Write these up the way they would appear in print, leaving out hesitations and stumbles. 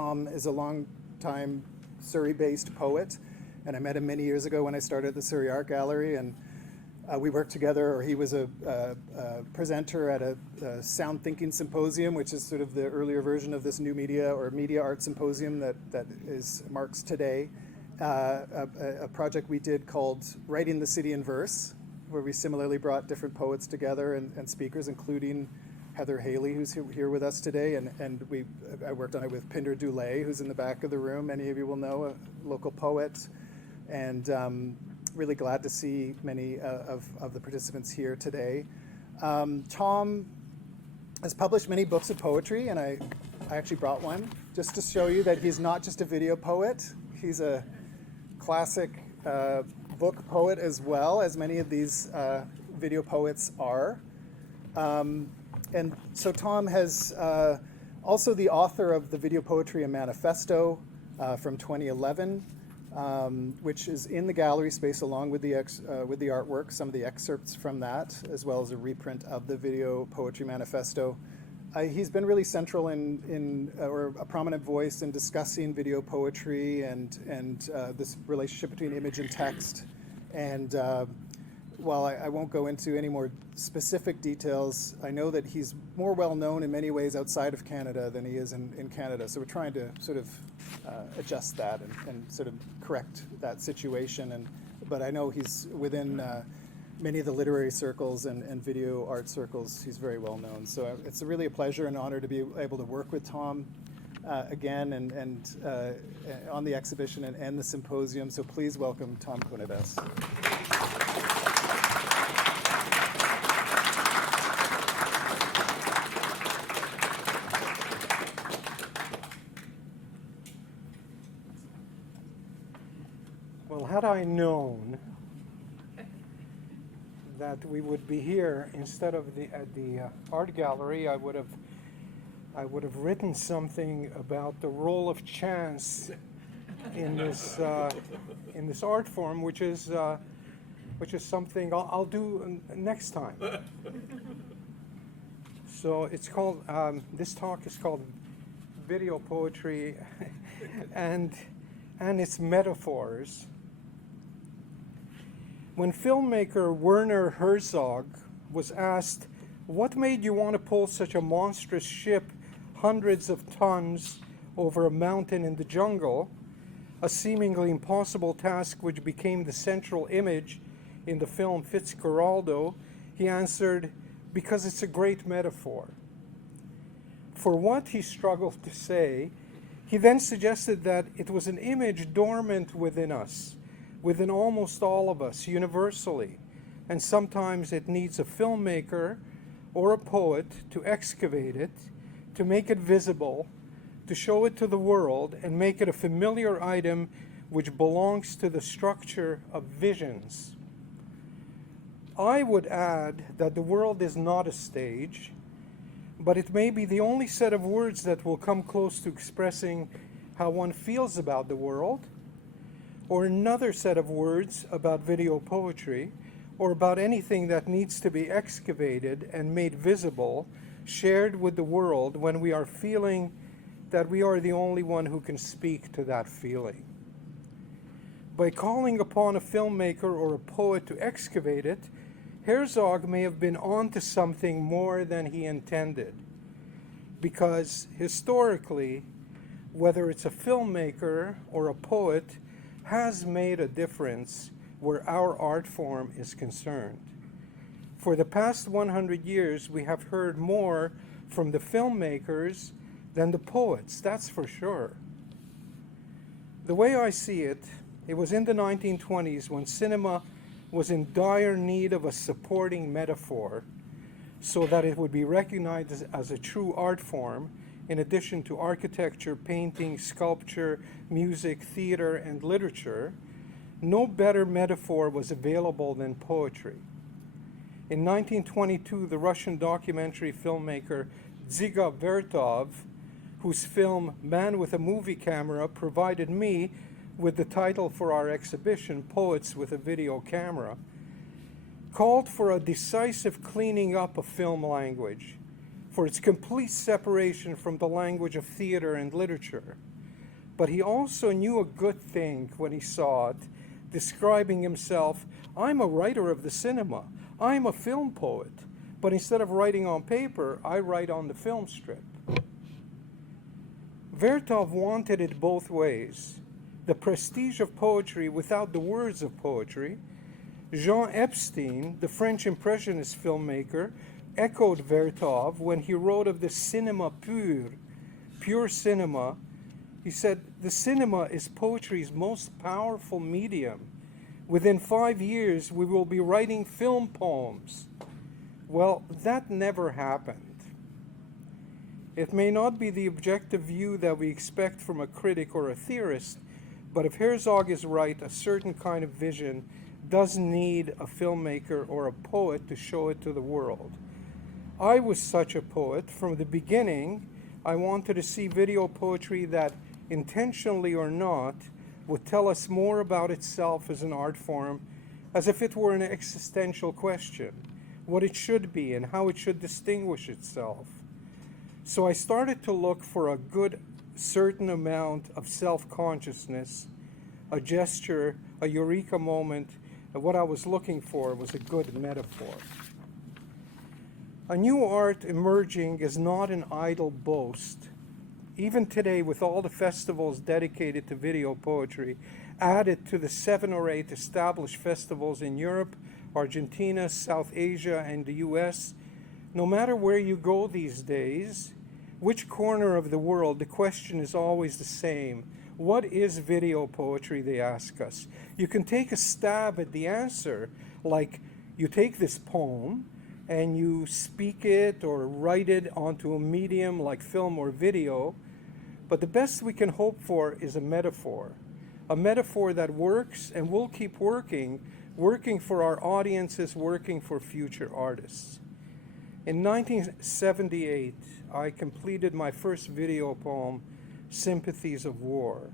Tom is a long-time Surrey-based poet, and I met him many years ago when I started the Surrey Art Gallery, and we worked together, or he was a presenter at a sound thinking symposium, which is sort of the earlier version of this new media or media art symposium that marks today. A project we did called Writing the City in Verse, where we similarly brought different poets together and speakers, including Heather Haley, who's here with us today, and I worked on it with Pinder Dulé, who's in the back of the room. Many of you will know, a local poet, and really glad to see many of the participants here today. Tom has published many books of poetry, and I actually brought one just to show you that he's not just a video poet. He's a classic book poet as well, as many of these video poets are. And so Tom has also the author of the Videopoetry and Manifesto from 2011, which is in the gallery space along with the artwork, some of the excerpts from that, as well as a reprint of the Videopoetry Manifesto. He's been really central or a prominent voice in discussing video poetry and this relationship between image and text. And while I won't go into any more specific details, I know that he's more well known in many ways outside of Canada than he is in Canada. So we're trying to sort of adjust that and sort of correct that situation. But I know he's within many of the literary circles and video art circles. He's very well known. So it's really a pleasure and honor to be able to work with Tom again and on the exhibition and the symposium. So please welcome Tom Konyves. Well, had I known that we would be here instead of at the art gallery, I would have written something about the role of chance in this art form, which is something I'll do next time. So it's called this talk is called Video Poetry and its metaphors. When filmmaker Werner Herzog was asked, "What made you want to pull such a monstrous ship hundreds of tons over a mountain in the jungle, a seemingly impossible task which became the central image in the film Fitzcarraldo," he answered, "Because it's a great metaphor." For what, he struggled to say. He then suggested that it was an image dormant within us, within almost all of us, universally, and sometimes it needs a filmmaker or a poet to excavate it, to make it visible, to show it to the world, and make it a familiar item which belongs to the structure of visions. I would add that the world is not a stage, but it may be the only set of words that will come close to expressing how one feels about the world, or another set of words about video poetry, or about anything that needs to be excavated and made visible, shared with the world when we are feeling that we are the only one who can speak to that feeling. By calling upon a filmmaker or a poet to excavate it, Herzog may have been onto something more than he intended, because historically, whether it's a filmmaker or a poet, has made a difference where our art form is concerned. For the past 100 years, we have heard more from the filmmakers than the poets, that's for sure. The way I see it, it was in the 1920s when cinema was in dire need of a supporting metaphor so that it would be recognized as a true art form, in addition to architecture, painting, sculpture, music, theater, and literature. No better metaphor was available than poetry. In 1922, the Russian documentary filmmaker Dziga Vertov, whose film Man with a Movie Camera provided me with the title for our exhibition, Poets with a Video Camera, called for a decisive cleaning up of film language, for its complete separation from the language of theater and literature. But he also knew a good thing when he saw it, describing himself, "I'm a writer of the cinema. I'm a film poet. But instead of writing on paper, I write on the film strip." Vertov wanted it both ways. The prestige of poetry without the words of poetry. Jean Epstein, the French Impressionist filmmaker, echoed Vertov when he wrote of the cinema pur, pure cinema. He said, "The cinema is poetry's most powerful medium. Within 5 years, we will be writing film poems." Well, that never happened. It may not be the objective view that we expect from a critic or a theorist, but if Herzog is right, a certain kind of vision does need a filmmaker or a poet to show it to the world. I was such a poet. From the beginning, I wanted to see video poetry that, intentionally or not, would tell us more about itself as an art form, as if it were an existential question, what it should be and how it should distinguish itself. So I started to look for a good certain amount of self-consciousness, a gesture, a eureka moment, and what I was looking for was a good metaphor. A new art emerging is not an idle boast. Even today, with all the festivals dedicated to video poetry, added to the 7 or 8 established festivals in Europe, Argentina, South Asia, and the US, no matter where you go these days, which corner of the world, the question is always the same. What is video poetry, they ask us. You can take a stab at the answer, like you take this poem and you speak it or write it onto a medium like film or video, but the best we can hope for is a metaphor that works and will keep working for our audiences, working for future artists. In 1978, I completed my first video poem, Sympathies of War.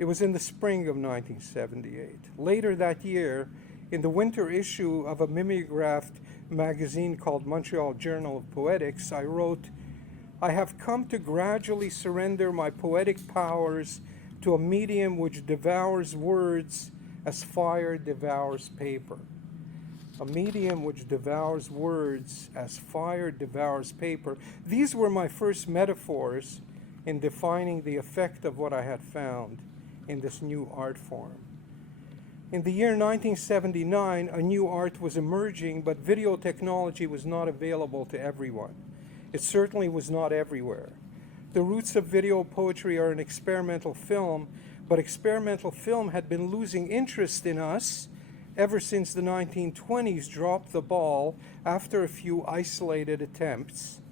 It was in the spring of 1978. Later that year, in the winter issue of a mimeographed magazine called Montreal Journal of Poetics, I wrote, "I have come to gradually surrender my poetic powers to a medium which devours words as fire devours paper." A medium which devours words as fire devours paper. These were my first metaphors in defining the effect of what I had found in this new art form. In the year 1979, a new art was emerging, but video technology was not available to everyone. It certainly was not everywhere. The roots of video poetry are in experimental film, but experimental film had been losing interest in us ever since the 1920s dropped the ball after a few isolated attempts.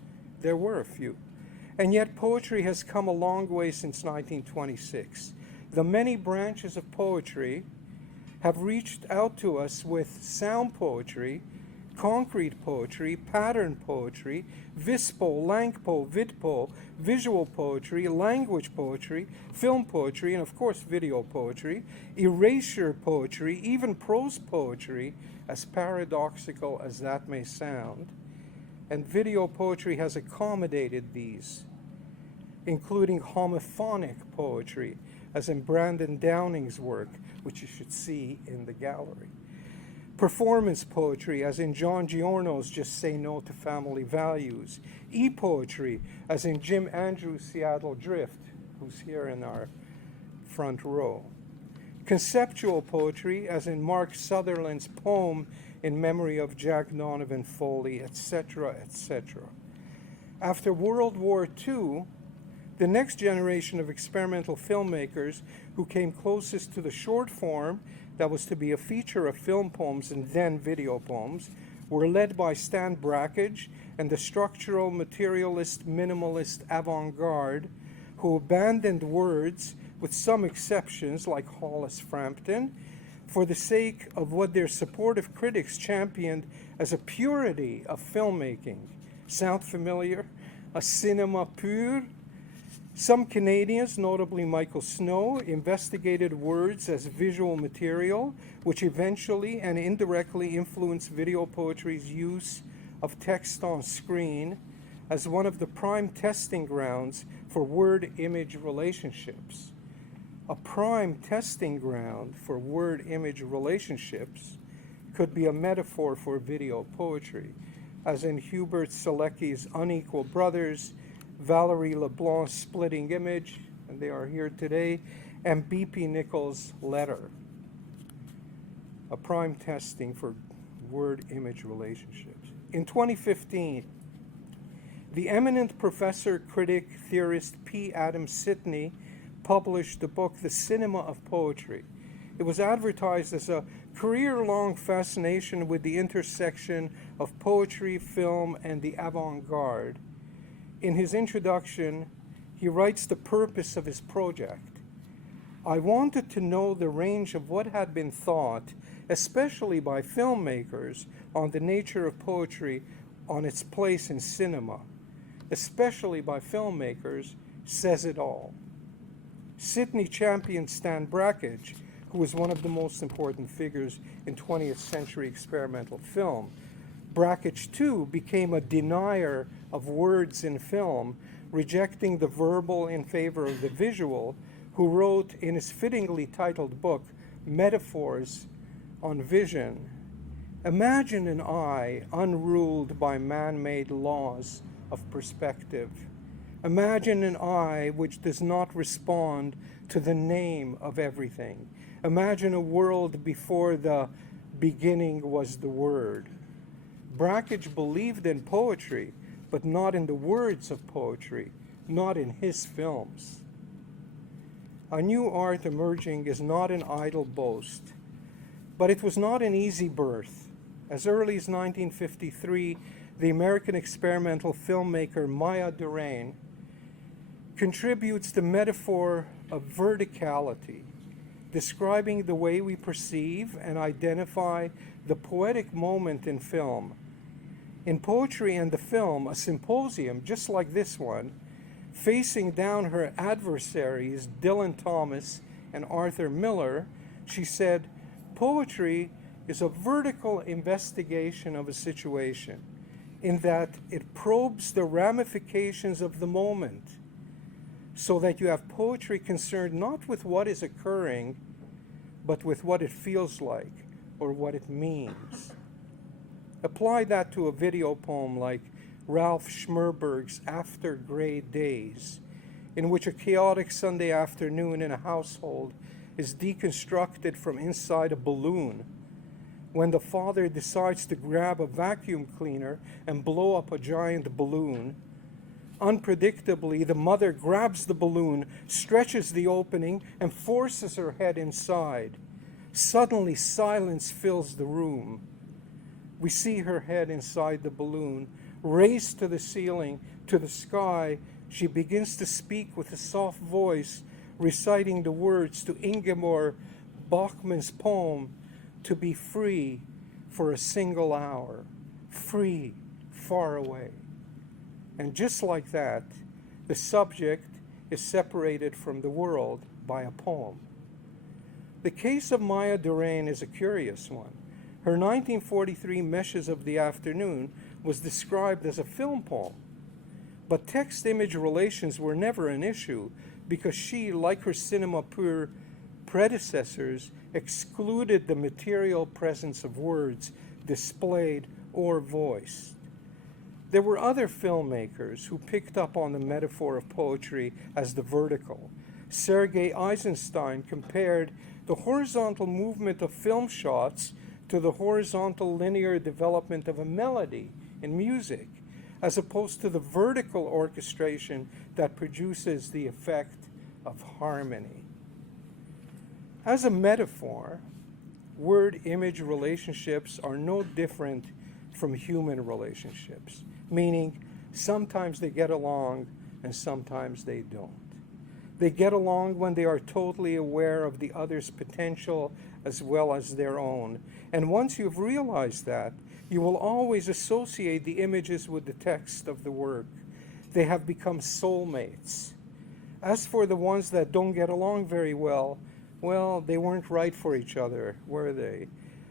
There were a few. And yet poetry has come a long way since 1926. The many branches of poetry have reached out to us with sound poetry, concrete poetry, pattern poetry, vispo, langpo, vidpo, visual poetry, language poetry, film poetry, and of course video poetry, erasure poetry, even prose poetry, as paradoxical as that may sound. And video poetry has accommodated these, including homophonic poetry, as in Brandon Downing's work, which you should see in the gallery. Performance poetry, as in John Giorno's Just Say No to Family Values. E-poetry, as in Jim Andrews' Seattle Drift, who's here in our front row. Conceptual poetry, as in Mark Sutherland's poem in memory of Jack Donovan Foley, etc., etc. After World War II, the next generation of experimental filmmakers who came closest to the short form that was to be a feature of film poems and then video poems were led by Stan Brakhage and the structural materialist minimalist avant-garde who abandoned words, with some exceptions like Hollis Frampton, for the sake of what their supportive critics championed as a purity of filmmaking. Sound familiar? A cinema pur? Some Canadians, notably Michael Snow, investigated words as visual material, which eventually and indirectly influenced video poetry's use of text on screen, as one of the prime testing grounds for word-image relationships. A prime testing ground for word-image relationships could be a metaphor for video poetry, as in Hubert Selecki's Unequal Brothers, Valerie Leblanc's Splitting Image, and they are here today, and B.P. Nichols' Letter. A prime testing for word-image relationships. In 2015, the eminent professor, critic, theorist P. Adam Sidney published the book The Cinema of Poetry. It was advertised as a career-long fascination with the intersection of poetry, film, and the avant-garde. In his introduction, he writes the purpose of his project. I wanted to know the range of what had been thought, especially by filmmakers, on the nature of poetry, on its place in cinema. Especially by filmmakers, says it all. Sidney championed Stan Brakhage, who was one of the most important figures in 20th century experimental film. Brakhage, too, became a denier of words in film, rejecting the verbal in favor of the visual, who wrote in his fittingly titled book, Metaphors on Vision, imagine an eye unruled by man-made laws of perspective. Imagine an eye which does not respond to the name of everything. Imagine a world before the beginning was the word. Brakhage believed in poetry, but not in the words of poetry, not in his films. A new art emerging is not an idle boast, but it was not an easy birth. As early as 1953, the American experimental filmmaker Maya Derain contributes the metaphor of verticality, describing the way we perceive and identify the poetic moment in film. In poetry and the film, a symposium just like this one, facing down her adversaries, Dylan Thomas and Arthur Miller, she said, poetry is a vertical investigation of a situation in that it probes the ramifications of the moment, so that you have poetry concerned not with what is occurring, but with what it feels like or what it means. Apply that to a video poem like Ralph Schmerberg's After Gray Days, in which a chaotic Sunday afternoon in a household is deconstructed from inside a balloon when the father decides to grab a vacuum cleaner and blow up a giant balloon. Unpredictably, the mother grabs the balloon, stretches the opening, and forces her head inside. Suddenly, silence fills the room. We see her head inside the balloon. Raised to the ceiling, to the sky, she begins to speak with a soft voice, reciting the words to Ingeborg Bachmann's poem, To Be Free for a Single Hour. Free, far away. And just like that, the subject is separated from the world by a poem. The case of Maya Derain is a curious one. Her 1943 Meshes of the Afternoon was described as a film poem, but text-image relations were never an issue because she, like her cinema pure predecessors, excluded the material presence of words displayed or voiced. There were other filmmakers who picked up on the metaphor of poetry as the vertical. Sergei Eisenstein compared the horizontal movement of film shots to the horizontal linear development of a melody in music, as opposed to the vertical orchestration that produces the effect of harmony. As a metaphor, word-image relationships are no different from human relationships, meaning sometimes they get along and sometimes they don't. They get along when they are totally aware of the other's potential as well as their own. And once you've realized that, you will always associate the images with the text of the work. They have become soulmates. As for the ones that don't get along very well, they weren't right for each other, were they?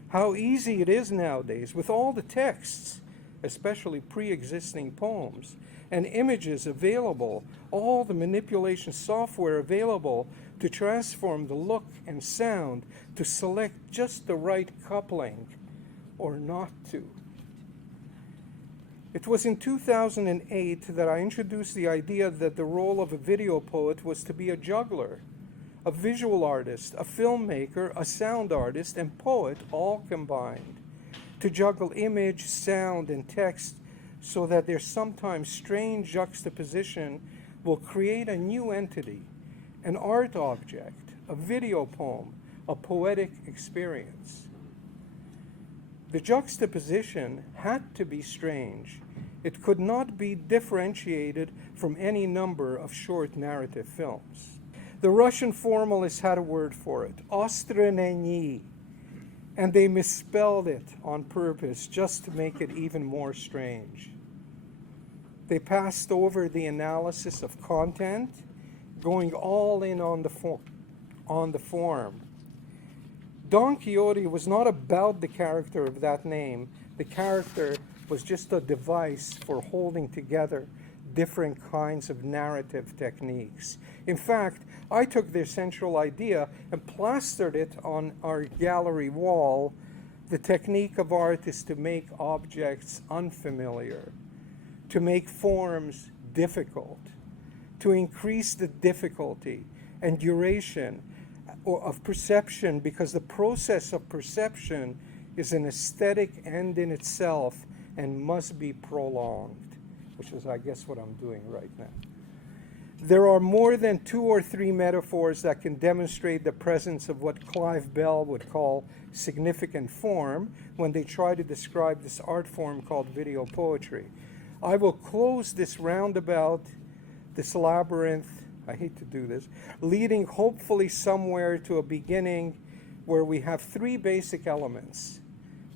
How easy it is nowadays with all the texts, especially pre-existing poems, and images available, all the manipulation software available to transform the look and sound, to select just the right coupling or not to. It was in 2008 that I introduced the idea that the role of a video poet was to be a juggler, a visual artist, a filmmaker, a sound artist, and poet all combined, to juggle image, sound, and text so that their sometimes strange juxtaposition will create a new entity, an art object, a video poem, a poetic experience. The juxtaposition had to be strange. It could not be differentiated from any number of short narrative films. The Russian formalists had a word for it, ostranenie, and they misspelled it on purpose just to make it even more strange. They passed over the analysis of content, going all in on the form. Don Quixote was not about the character of that name. The character was just a device for holding together different kinds of narrative techniques. In fact, I took their central idea and plastered it on our gallery wall. The technique of art is to make objects unfamiliar, to make forms difficult, to increase the difficulty and duration of perception, because the process of perception is an aesthetic end in itself and must be prolonged, which is, I guess, what I'm doing right now. There are more than 2 or 3 metaphors that can demonstrate the presence of what Clive Bell would call significant form when they try to describe this art form called video poetry. I will close this roundabout, this labyrinth, I hate to do this, leading hopefully somewhere to a beginning where we have 3 basic elements: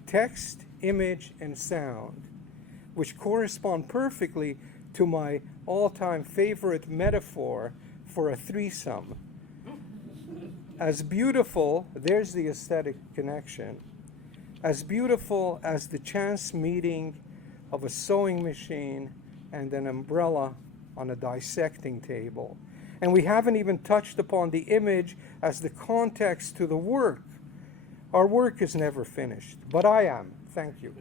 text, image, and sound, which correspond perfectly to my all-time favorite metaphor for a threesome. As beautiful, there's the aesthetic connection, as beautiful as the chance meeting of a sewing machine and an umbrella on a dissecting table. And we haven't even touched upon the image as the context to the work. Our work is never finished, but I am. Thank you.